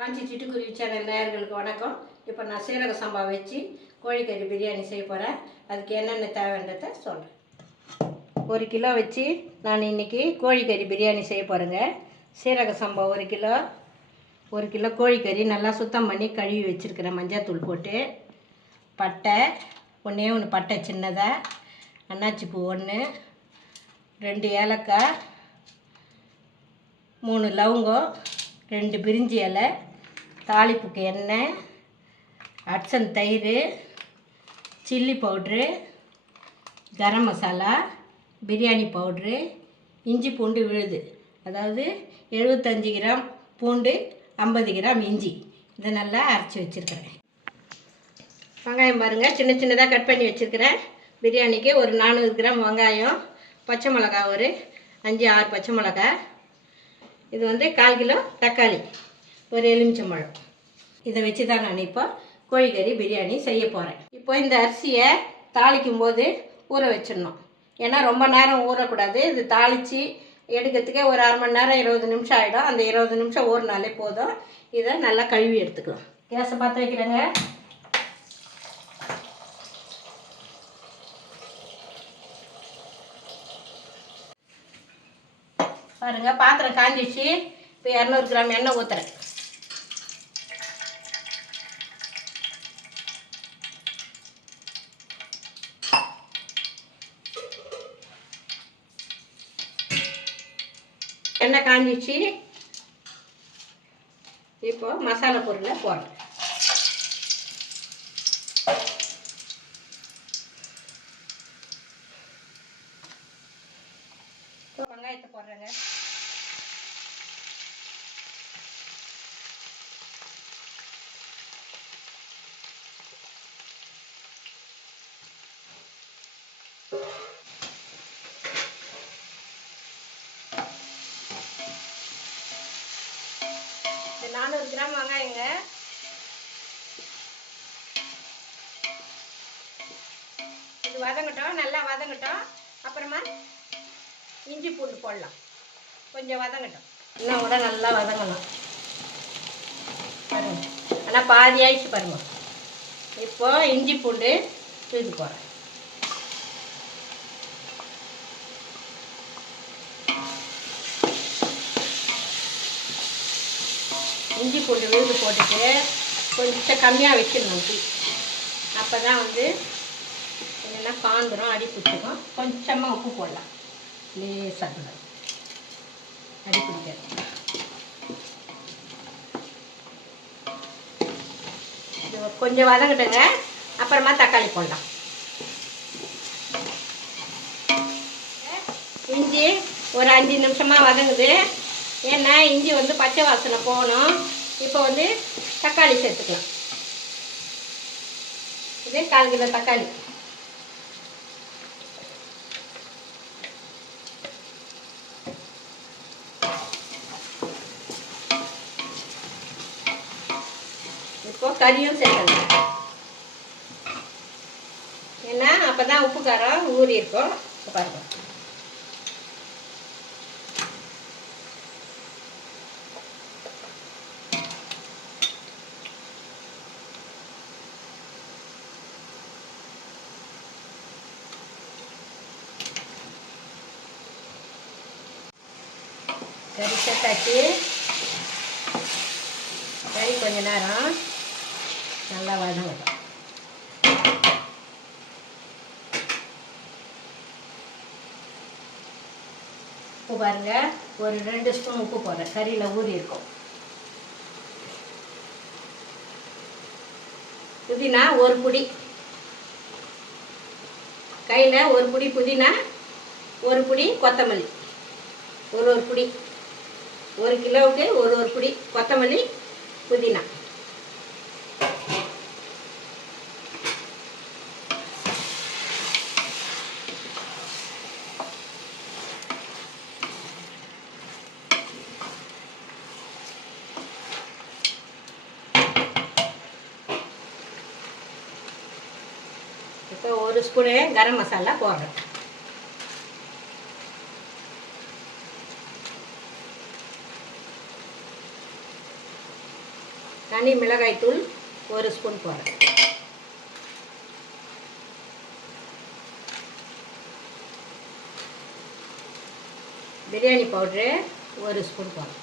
காஞ்சி சிட்டுக்குருவி சேனல் நேயர்களுக்கு வணக்கம். இப்போ நான் சீரக சம்பா வச்சு கோழிக்கறி பிரியாணி செய்ய போகிறேன். அதுக்கு என்னென்ன தேவைன்றதை சொல்கிறேன். 1 கிலோ வச்சு நான் இன்றைக்கி கோழிக்கறி பிரியாணி செய்ய போகிறேங்க. சீரக சம்பா 1 கிலோ, 1 கிலோ கோழிக்கறி நல்லா சுத்தம் பண்ணி கழுவி வச்சுருக்கிறேன். மஞ்சள்தூள் போட்டு, பட்டை ஒன்று பட்டை சின்னதாக, அன்னாச்சிப்பூ 1, 2 ஏலக்காய், 3 லவங்கம், 2 பிரிஞ்சி இலை, தாளிப்புக்கு எண்ணெய், அட்சன் தயிர், chilli powder, garam masala, biryani powder, இஞ்சி பூண்டு விழுது, அதாவது 75 கிராம் பூண்டு, 50 கிராம் இஞ்சி, இதை நல்லா அரைச்சி வச்சுருக்கிறேன். வெங்காயம் பாருங்கள், சின்ன சின்னதாக கட் பண்ணி வச்சுருக்கிறேன். பிரியாணிக்கு ஒரு 400 கிராம் வெங்காயம், பச்சை மிளகா ஒரு 5-6 பச்சை மிளகா, இது 1/4 கிலோ தக்காளி, ஒரு எலுமிச்சம்பழம். இதை வச்சு தான் நான் இப்போ கோழிக்கறி பிரியாணி செய்ய போகிறேன். இப்போ இந்த அரிசியை தாளிக்கும் போது ஊற வச்சிடணும். ஏன்னா ரொம்ப நேரம் ஊறக்கூடாது. இது தாளித்து எடுக்கிறதுக்கே ஒரு 1/2 மணி நேரம் 20 நிமிஷம் ஆகிடும். அந்த 20 நிமிஷம் ஊறினாலே போதும். இதை நல்லா கழுவி எடுத்துக்கலாம். கேஸை பார்த்து வைக்கிறேங்க. பாருங்கள், பாத்திரம் காஞ்சிச்சு. இப்போ 200 கிராம் எண்ணெய் ஊற்றுறேன். எண்ணெய் காஞ்சிச்சு. இப்போ மசாலா பொருளை போடுறேன். வெங்காயத்தை போடுறேங்க. இது 400 கிராம் வெங்காயங்க. இது வதங்கட்டும், நல்லா வதங்கட்டும். அப்புறமா இஞ்சி பூண்டு போடலாம். கொஞ்சம் வதங்கட்டும். இன்னும் கூட நல்லா வதங்கலாம் பாருங்க. ஆனால் பாதி ஆயிடுச்சு பாருங்க. இப்போ இஞ்சி பூண்டு தூக்கி போகிறேன். இஞ்சி பூண்டு விழுது போட்டுட்டு கொஞ்சம் கம்மியாக வச்சிடணும் டீ. அப்போ தான் என்னென்னா காந்துரும், அடி பிடிச்சிக்கும். கொஞ்சமாக உப்பு போடலாம். லேசாக அடி பிடிக்கிறது. இது கொஞ்சம் வதங்கட்டுங்க. அப்புறமா தக்காளி போடலாம். இஞ்சி ஒரு 5 நிமிஷமாக வதங்குது. ஏன்னா இஞ்சி பச்சை வாசனை போகணும். இப்போ தக்காளி சேர்த்துக்கலாம். இது 1/4 கிலோ தக்காளி. இப்போ கறியும் சேர்க்கணும். ஏன்னா அப்போ தான் உப்பு காரம் ஊறி இருக்கும். பாருங்க. கறி சேர்த்தாச்சு. கறி கொஞ்ச நேரம் நல்லா வதங்கட்டும். உப்பு பாருங்க, ஒரு 2 ஸ்பூன் உப்பு போடுறேன். கறியில் ஊறி இருக்கும். புதினா 1 புடி, கையில் 1 புடி புதினா, 1 புடி கொத்தமல்லி, ஒரு புடி. 1 கிலோவுக்கு ஒரு புடி கொத்தமல்லி, புதினா. இப்போ 1 ஸ்பூனு கரம் மசாலா போடுறேன். தனி மிளகாய்த்தூள் 1 ஸ்பூன் போடுறேன். பிரியாணி பவுட்ரு 1 ஸ்பூன் போடுறேன்.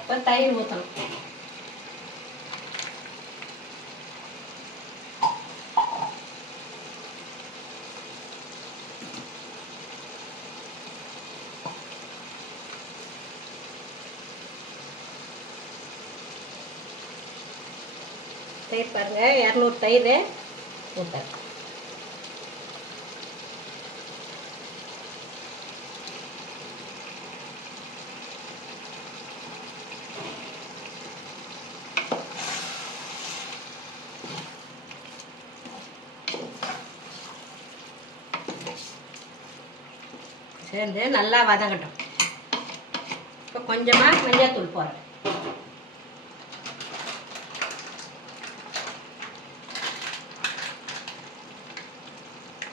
இப்போ தயிர் ஊற்றணும். தயிர் பாருங்கள், 200 தயிர் ஊற்றுறேன். சேர்ந்து நல்லா வதங்கட்டும். இப்போ கொஞ்சமாக மஞ்சள்தூள் போடுறேன்.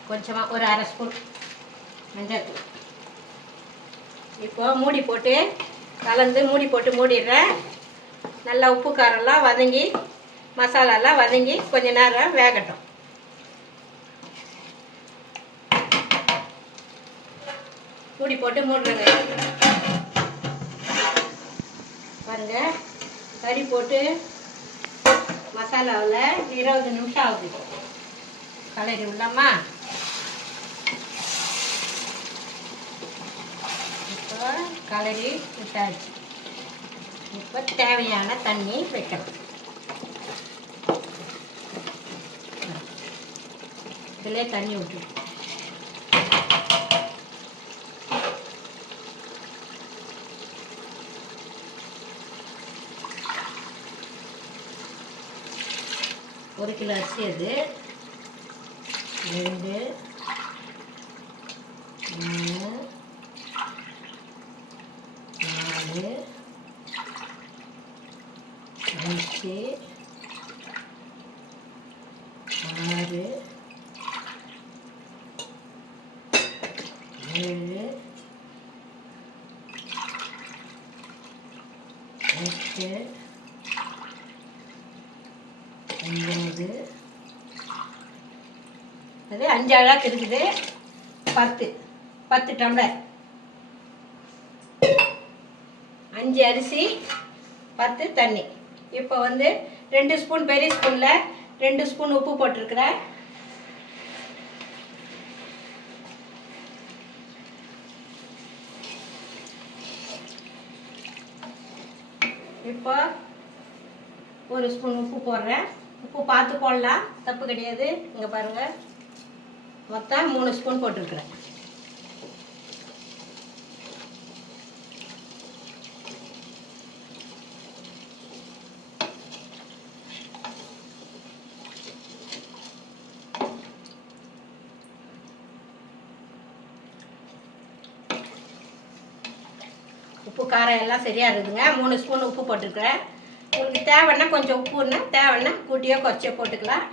கொஞ்சமாக ஒரு 1/2 ஸ்பூன் மஞ்சள்தூள். இப்போ மூடி போட்டு கலந்து மூடிடுறேன். நல்லா உப்பு காரம்லாம் வதங்கி மசாலாலாம் வதங்கி கொஞ்ச நேரம் வேகட்டும். மூடி போட்டு மூடுறேங்க. பாருங்கள், கறி போட்டு மசாலாவில் 20 நிமிஷம் ஆகுது. கலரி விடலாமா? இப்போ கலரி விட்டாச்சு. இப்போ தேவையான தண்ணி வைக்கணும். இதிலே தண்ணி விட்டு 1 கிலோ அரிசி. அது 2 3 4 5 6 7 8 9 அது 5 அழகாக இருக்குது. 10 டம்ளர். 5 அரிசி 10 தண்ணி. இப்போ 2 ஸ்பூன் பெரிய ஸ்பூனில் 2 ஸ்பூன் உப்பு போட்டிருக்கிறேன். இப்போ 1 ஸ்பூன் உப்பு போடுறேன். உப்பு பார்த்து போடலாம், தப்பு கிடையாது. இங்கே பாருங்கள், மொத்தம் 3 ஸ்பூன் போட்டிருக்கிறேன். உப்பு காரம் எல்லாம் சரியாக இருக்குதுங்க. 3 ஸ்பூன் உப்பு போட்டிருக்கிறேன். உங்களுக்கு தேவைன்னா கொஞ்சம் உப்புன்னா தேவைன்னா கூட்டியோ குறைச்சியோ போட்டுக்கலாம்.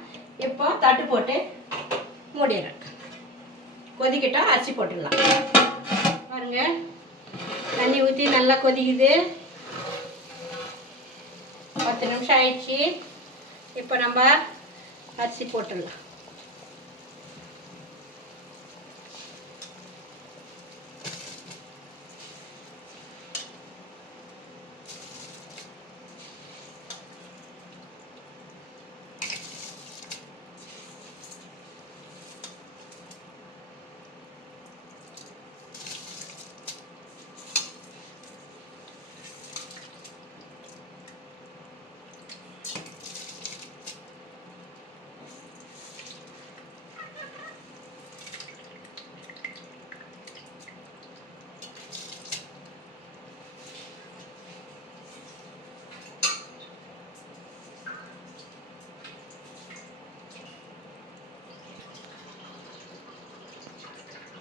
இப்போ தட்டு போட்டு மூடிடுறேன். கொதிக்கிட்டோம், அரிசி போட்டுடலாம். பாருங்கள், தண்ணி ஊற்றி நல்லா கொதிக்குது. 10 நிமிஷம் ஆயிடுச்சு. இப்போ நம்ம அரிசி போட்டுடலாம்.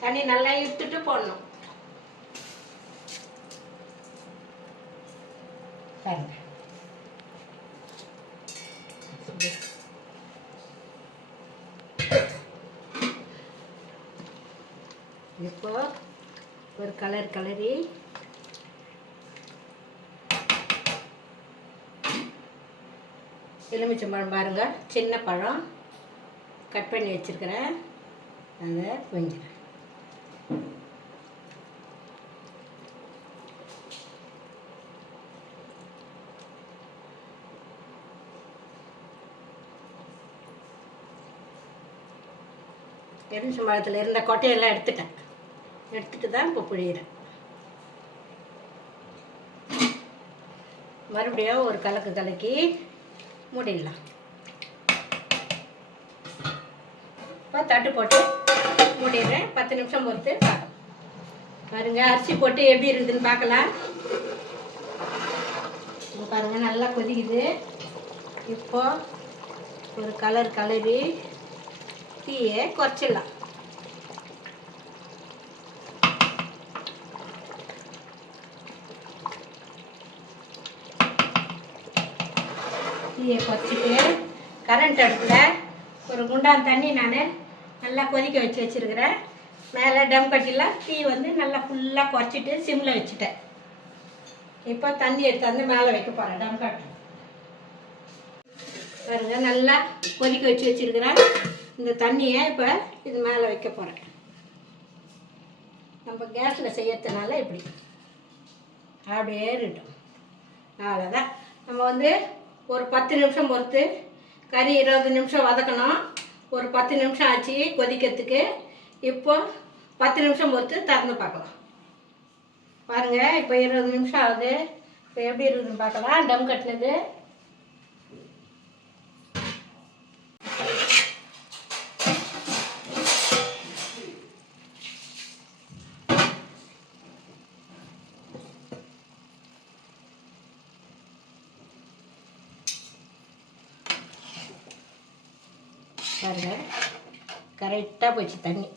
தண்ணி நல்லா இழுத்துட்டு போடணும். பாருங்க, இப்போ ஒரு கலர் கலரி எலுமிச்சம்பழம் பாருங்கள், சின்ன பழம் கட் பண்ணி வச்சுருக்கிறேன், அதை கொஞ்சம் எலுமிச்சம்பழத்தில் இருந்த கொட்டையெல்லாம் எடுத்துட்டு தான் இப்போ புழியிறேன். மறுபடியும் ஒரு கலக்கி மூடிடலாம். இப்போ தட்டு போட்டு மூடிடுறேன். 10 நிமிஷம் பொறுத்து பார்க்கலாம். பாருங்க, அரிசி போட்டு எப்படி இருக்குதுன்னு பார்க்கலாம். பாருங்க, நல்லா கொதிக்குது. இப்போ ஒரு கலரி தீயை குறைச்சிடலாம். தீயை குறைச்சிட்டு கரண்ட் அடுப்பில் ஒரு குண்டான் தண்ணி நான் நல்லா கொதிக்க வச்சுருக்கிறேன். மேலே டம் கட்டிலாம் தீ வந்து நல்லா ஃபுல்லாக குறைச்சிட்டு சிம்மில் வச்சுட்டேன். இப்போ தண்ணி எடுத்து வந்து மேலே வைக்க போகிறேன். டம் கட்டு பாருங்க, நல்லா கொதிக்க வச்சுருக்கிறேன். இந்த தண்ணியை இப்போ இது மேலே வைக்க போகிறேன். நம்ம கேஸில் செய்யறதுனால இப்படி அப்படியே இருக்கட்டும். அவ்வளோதான். நம்ம வந்து ஒரு 10 நிமிஷம் பொறுத்து கறி 20 நிமிஷம் வதக்கணும். ஒரு 10 நிமிஷம் ஆச்சு கொதிக்கிறதுக்கு. இப்போ 10 நிமிஷம் பொறுத்து திறந்து பார்க்கலாம். பாருங்கள், இப்போ 20 நிமிஷம் ஆகுது. இப்போ எப்படி இருக்குதுன்னு பார்க்கலாம். டம் கட்டினது பாருங்க, கரெக்டாக போச்சு தண்ணி.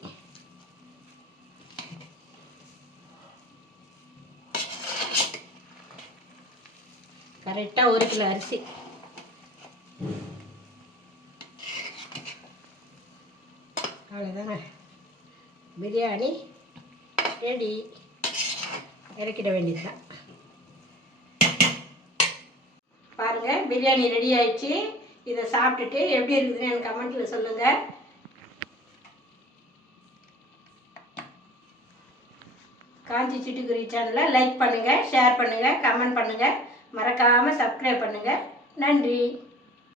கரெக்டாக 1 கிலோ அரிசி. அவ்வளோதானே, பிரியாணி ரெடி. இறக்கிட வேண்டியதுதான். பாருங்கள், பிரியாணி ரெடி ஆயிடுச்சு. இதை சாப்பிட்டுட்டு எப்படி இருக்குதுன்னு எனக்கு கமெண்ட்டில் சொல்லுங்கள். காஞ்சி சிட்டுக்குருவி சேனலை லைக் பண்ணுங்கள், ஷேர் பண்ணுங்கள், கமெண்ட் பண்ணுங்கள், மறக்காமல் சப்ஸ்கிரைப் பண்ணுங்கள். நன்றி.